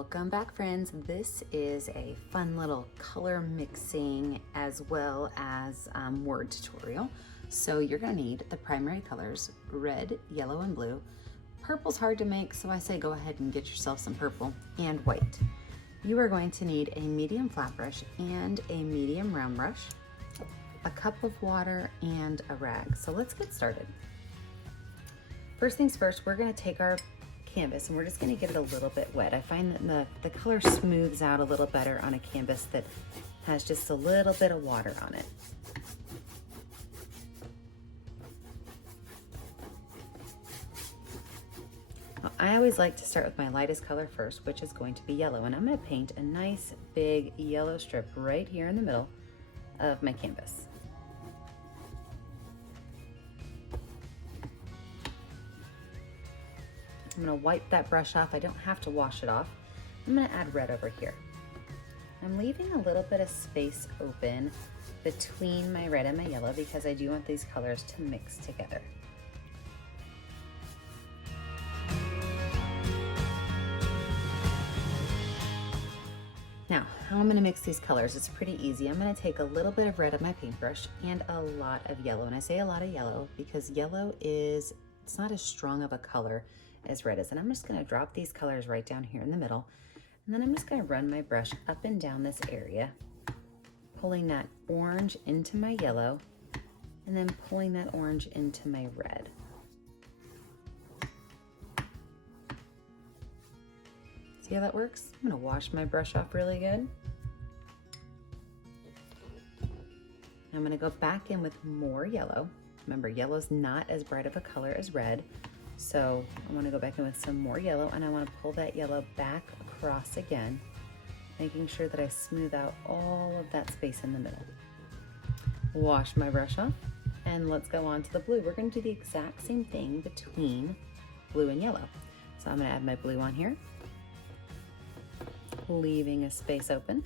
Welcome back, friends. This is a fun little color mixing as well as word tutorial. So you're gonna need the primary colors, red, yellow, and blue. Purple's hard to make, so I say go ahead and get yourself some purple and white. You are going to need a medium flat brush and a medium round brush, a cup of water, and a rag. So let's get started. First things first, we're gonna take our canvas and we're just going to get it a little bit wet. I find that the color smooths out a little better on a canvas that has just a little bit of water on it. Now, I always like to start with my lightest color first, which is going to be yellow, and I'm going to paint a nice big yellow strip right here in the middle of my canvas. I'm gonna wipe that brush off. I don't have to wash it off. I'm gonna add red over here. I'm leaving a little bit of space open between my red and my yellow because I do want these colors to mix together. Now, how I'm gonna mix these colors, it's pretty easy. I'm gonna take a little bit of red of my paintbrush and a lot of yellow. And I say a lot of yellow because yellow it's not as strong of a color as red is. And I'm just gonna drop these colors right down here in the middle. And then I'm just gonna run my brush up and down this area, pulling that orange into my yellow, and then pulling that orange into my red. See how that works? I'm gonna wash my brush off really good. I'm gonna go back in with more yellow. Remember, yellow's not as bright of a color as red. So I want to go back in with some more yellow, and I want to pull that yellow back across again, making sure that I smooth out all of that space in the middle. Wash my brush off, and let's go on to the blue. We're going to do the exact same thing between blue and yellow. So I'm going to add my blue on here, leaving a space open.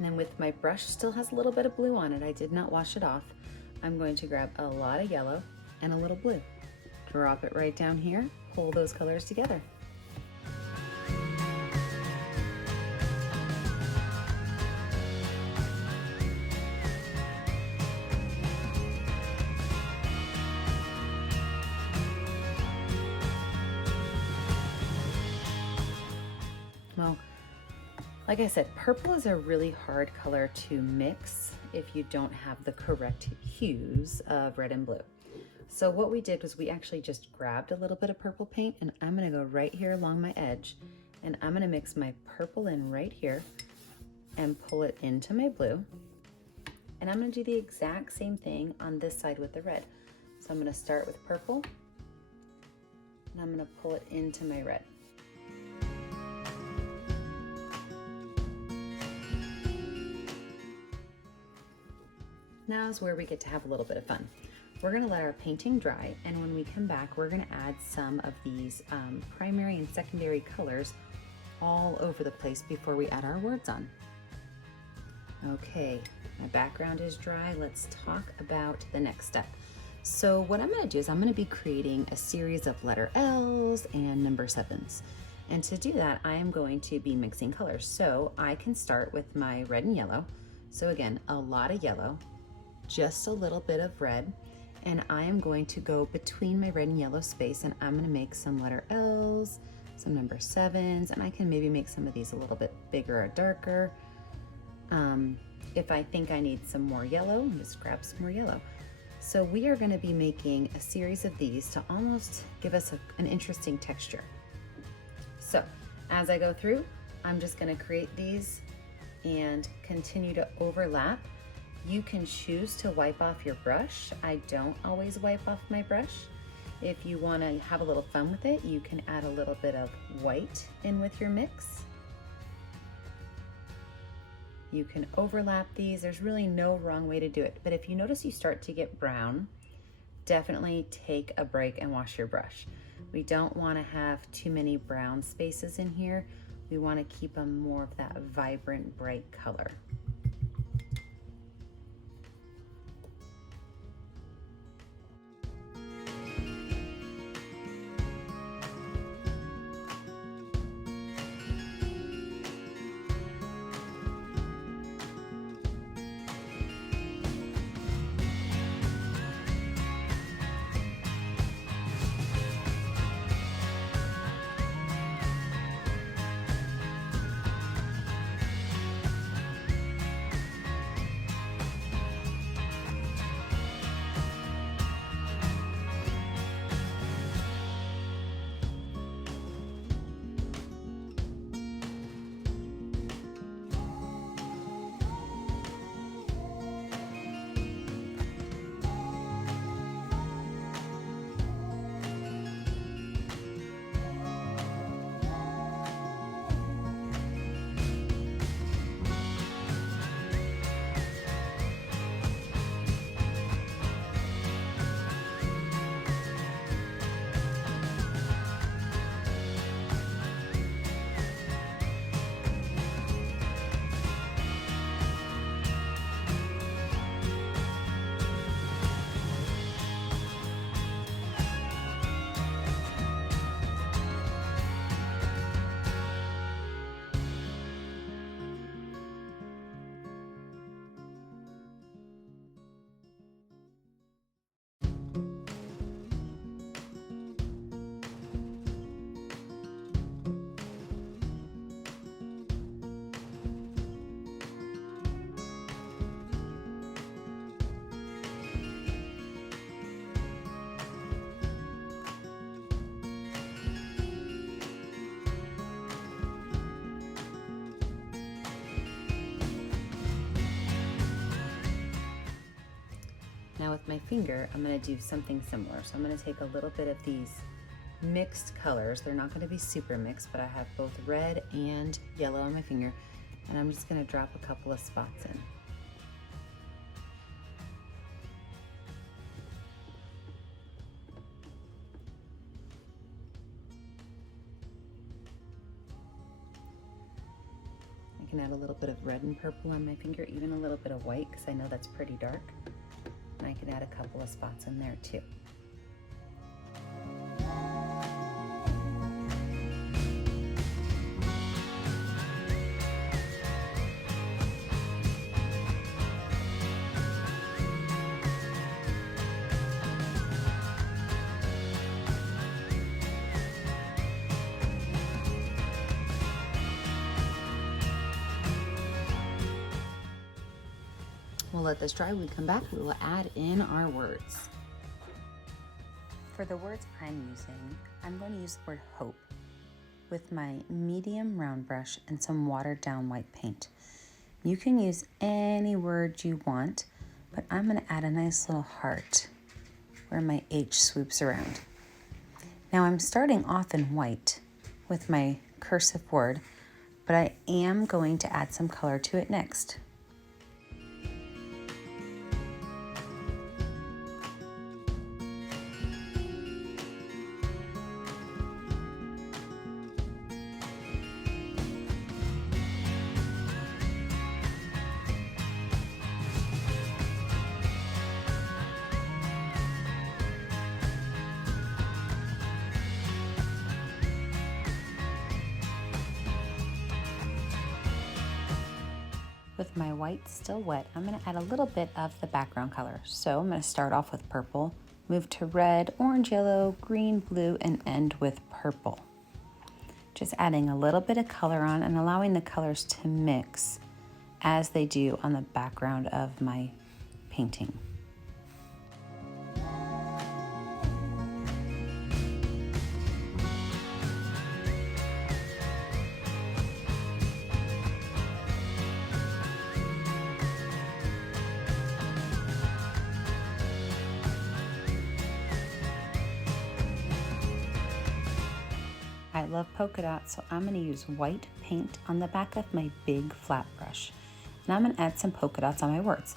And then with my brush, still has a little bit of blue on it. I did not wash it off. I'm going to grab a lot of yellow and a little blue. Drop it right down here, pull those colors together. Well, like I said, purple is a really hard color to mix if you don't have the correct hues of red and blue. So what we did was we actually just grabbed a little bit of purple paint, and I'm gonna go right here along my edge, and I'm gonna mix my purple in right here and pull it into my blue. And I'm gonna do the exact same thing on this side with the red. So I'm gonna start with purple, and I'm gonna pull it into my red. Now is where we get to have a little bit of fun. We're gonna let our painting dry, and when we come back, we're gonna add some of these primary and secondary colors all over the place before we add our words on. Okay, my background is dry. Let's talk about the next step. So what I'm gonna do is I'm gonna be creating a series of letter L's and number 7s. And to do that, I am going to be mixing colors. So I can start with my red and yellow. So again, a lot of yellow, just a little bit of red, and I am going to go between my red and yellow space, and I'm gonna make some letter L's, some number 7s, and I can maybe make some of these a little bit bigger or darker. If I think I need some more yellow, just grab some more yellow. So we are gonna be making a series of these to almost give us an interesting texture. So as I go through, I'm just gonna create these and continue to overlap. You can choose to wipe off your brush. I don't always wipe off my brush. If you want to have a little fun with it, you can add a little bit of white in with your mix. You can overlap these. There's really no wrong way to do it. But if you notice you start to get brown, definitely take a break and wash your brush. We don't want to have too many brown spaces in here. We want to keep them more of that vibrant, bright color. Now with my finger, I'm going to do something similar. So I'm going to take a little bit of these mixed colors. They're not going to be super mixed, but I have both red and yellow on my finger, and I'm just going to drop a couple of spots in. I can add a little bit of red and purple on my finger, even a little bit of white, because I know that's pretty dark. And I can add a couple of spots in there too. We'll let this dry. When we come back, we will add in our words. For the words I'm using, I'm going to use the word hope with my medium round brush and some watered down white paint. You can use any word you want, but I'm going to add a nice little heart where my H swoops around. Now I'm starting off in white with my cursive word, but I am going to add some color to it next. With my white still wet, I'm going to add a little bit of the background color. So I'm going to start off with purple, move to red, orange, yellow, green, blue, and end with purple. Just adding a little bit of color on and allowing the colors to mix as they do on the background of my painting. I love polka dots, so I'm going to use white paint on the back of my big flat brush. And I'm going to add some polka dots on my words.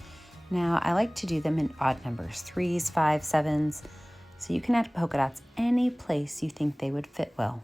Now, I like to do them in odd numbers, 3s, 5s, 7s. So you can add polka dots any place you think they would fit well.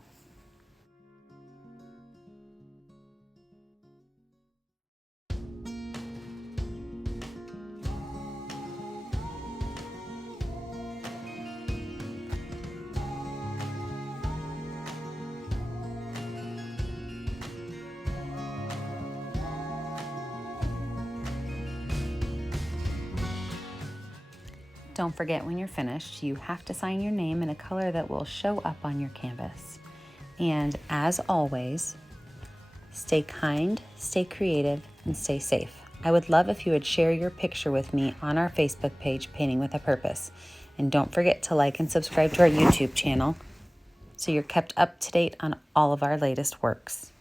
don't forget when you're finished, you have to sign your name in a color that will show up on your canvas. And as always, stay kind, stay creative, and stay safe. I would love if you would share your picture with me on our Facebook page, Painting with a Purpose. And don't forget to like and subscribe to our YouTube channel so you're kept up to date on all of our latest works.